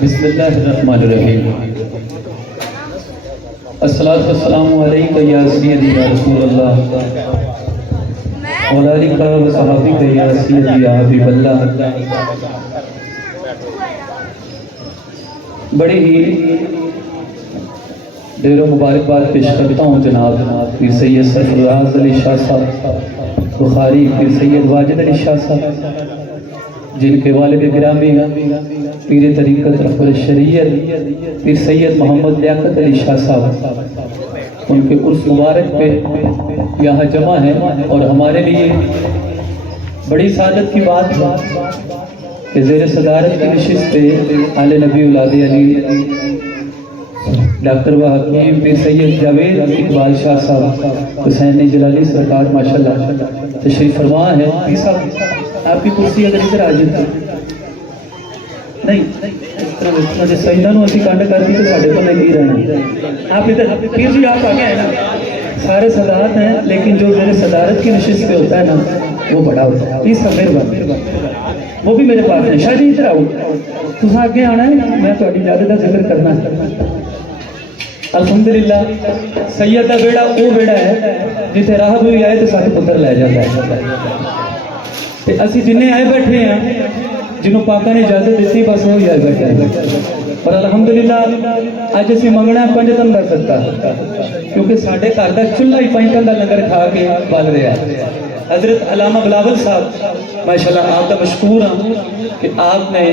बिस्मिल्लाहिर्रहमानिर्रहीम। अस्सलातु वस्सलामु अलैका या सय्यदी या रसूलल्लाह व अलिका व सहाबिका या सय्यदी या हबीबल्लाह। बड़ी ही ढेरों मुबारकबाद पेश करता हूँ जनाब पीर सैयद सरफराज अली शाह साहब बुखारी, पीर सैयद वाजिद अली शाह साहब जिनके वालिद गिरामी पीर तरीक़त रहबर शरीयत पीर सैयद मोहम्मद लियाकत अली शाह साहब, उनके उर्स मुबारक पे यहाँ जमा है। और हमारे लिए बड़ी सादत की बात है कि ज़ेर सदारत की नशिस्त पे आले नबी औलाद अली डॉक्टर व हकीम पीर सैयद जावेद इकबाल शाह साहब हुसैन जलाली सरकार माशाल्लाह तशरीफ फरमा है। पीर साहब आपकी कुर्सी अगर इधर आ जाती नहीं इस तरह जो सईदा असी कंड करती तो साढ़े को नहीं रहना। आप इधर पीर जी आप आगे हैं ना, सारे सदारत हैं लेकिन जो मेरे सदारत की नशिस्त पे होता है ना वो बड़ा होता है। प्लीज सब मेहरबानी, वो भी मेरे पास है। शायद इधर आओ, तुम आगे आना है, मैं थोड़ी इजाजत का जिक्र करना। अल्हम्दुलिल्लाह सैयद का बेड़ा वो बेड़ा है जिथे राह भी आए तो सारे पुत्र लै जाता है। असी जिन्हें आए बैठे हैं जिन्होंने पापा ने इजाजत दी बस वो ही आए बैठे हैं। पर अल्हम्दुलिल्लाह अज असी मंगना 5 टन का सदका, क्योंकि साढ़े घर का चूल्हा ही 5 टन का लंगर खा के पल रहा है। हजरत अल्लामा बिलावल साहब माशाल्लाह आपका मशकूर हाँ कि आपने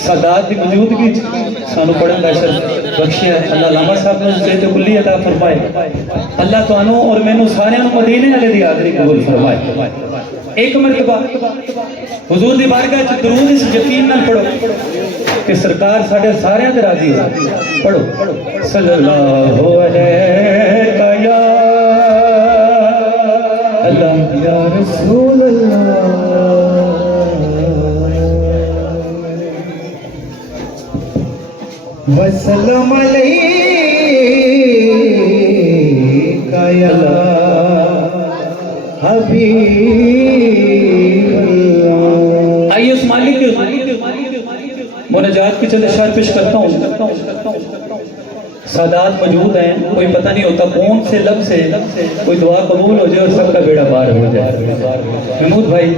सादात की मौजूदगी सानू पढ़न का असर बख्शिया। अल्लाह लामा साहब ने सेहत कुल्ली अता फरमाए। अल्लाह तुहानू और मैनू सारियां नू मदीने वाले दी हाज़री कबूल फरमाए। एक मरतबा हुजूर दी बारगाह च दरूद इस यकीन नाल पढ़ो कि सरकार साडे सारियां ते राजी हो। पढ़ो सल्लल्लाहु अलैका या अल्लाह या रसूल अल्लाह वसल्लम अलैका या हबीब। आइए उस मालिक मुनाजात की चंद इशार पेश करता हूँ। सादात मौजूद हैं, कोई पता नहीं होता कौन से लफ्ज़ से कोई दुआ कबूल हो जाए और सबका बेड़ा पार हो जाए। महमूद भाई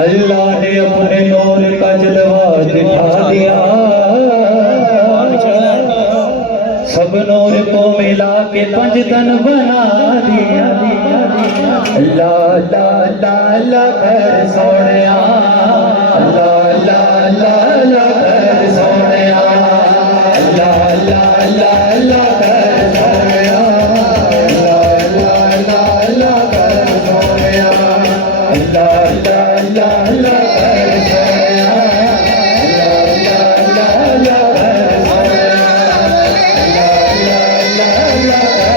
अल्लाह ने अपने नूर का जलवा दिखा दिया, सब नूर को मिला के 5 तन बना दिया। अल्लाह ला ला ला कर सोनिया, अल्लाह ला ला ला कर सोनिया, अल्लाह ला ला ला कर सोनिया, अल्लाह ला ला ला कर सोनिया, अल्लाह ला ला ला कर सोनिया, अल्लाह ला ला ला कर सोनिया, अल्लाह ला ला ला कर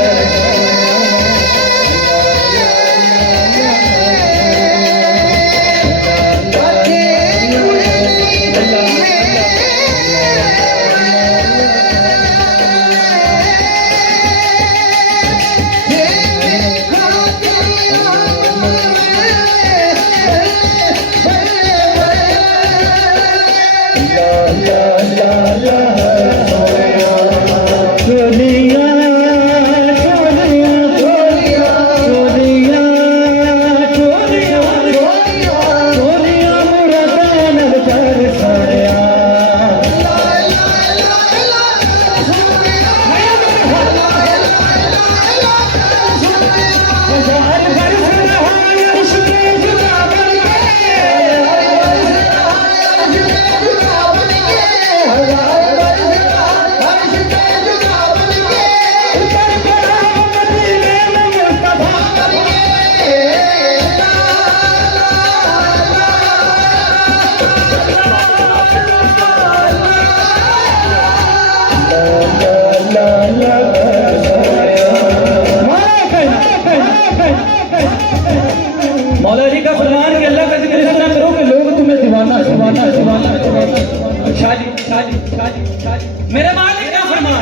मेरे मालिक क्या फरमान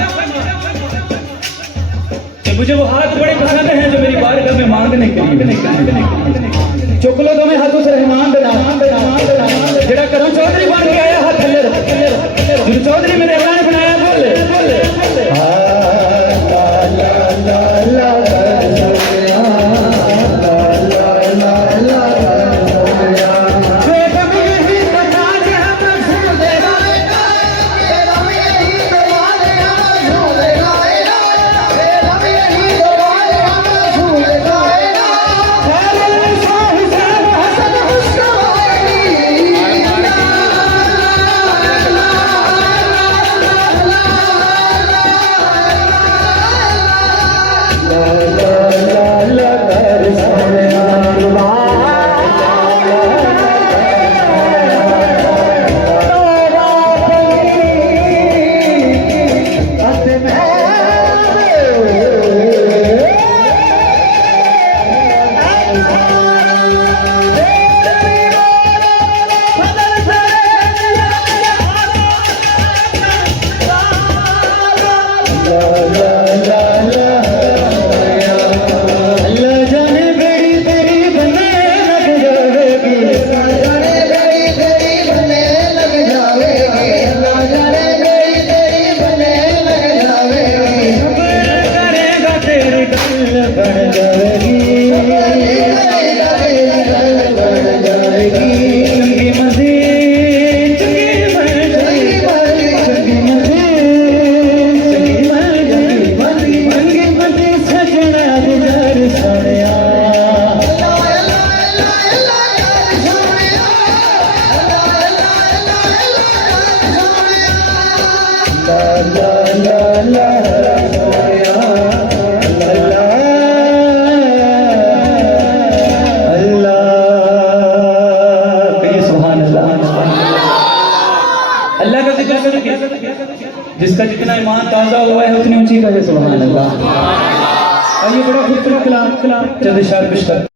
कि मुझे वो हाथ बड़े पसंद हैं जो मेरी बारगाह में मांगने के लिए चुक लो तुम्हें हाथों से रहमान देना जेड़ा करो चौधरी बन के आया हाथ थल्ले जो चौधरी मेरे अल्लाह ने बनाया बोले अल्लाह का जिक्र करके जिसका जितना ईमान ताज़ा हुआ है उतनी ऊंची कहे सुभान अल्लाह। आइए बड़ा खूबसूरत कलाम चंद इशारे पेश करते हैं।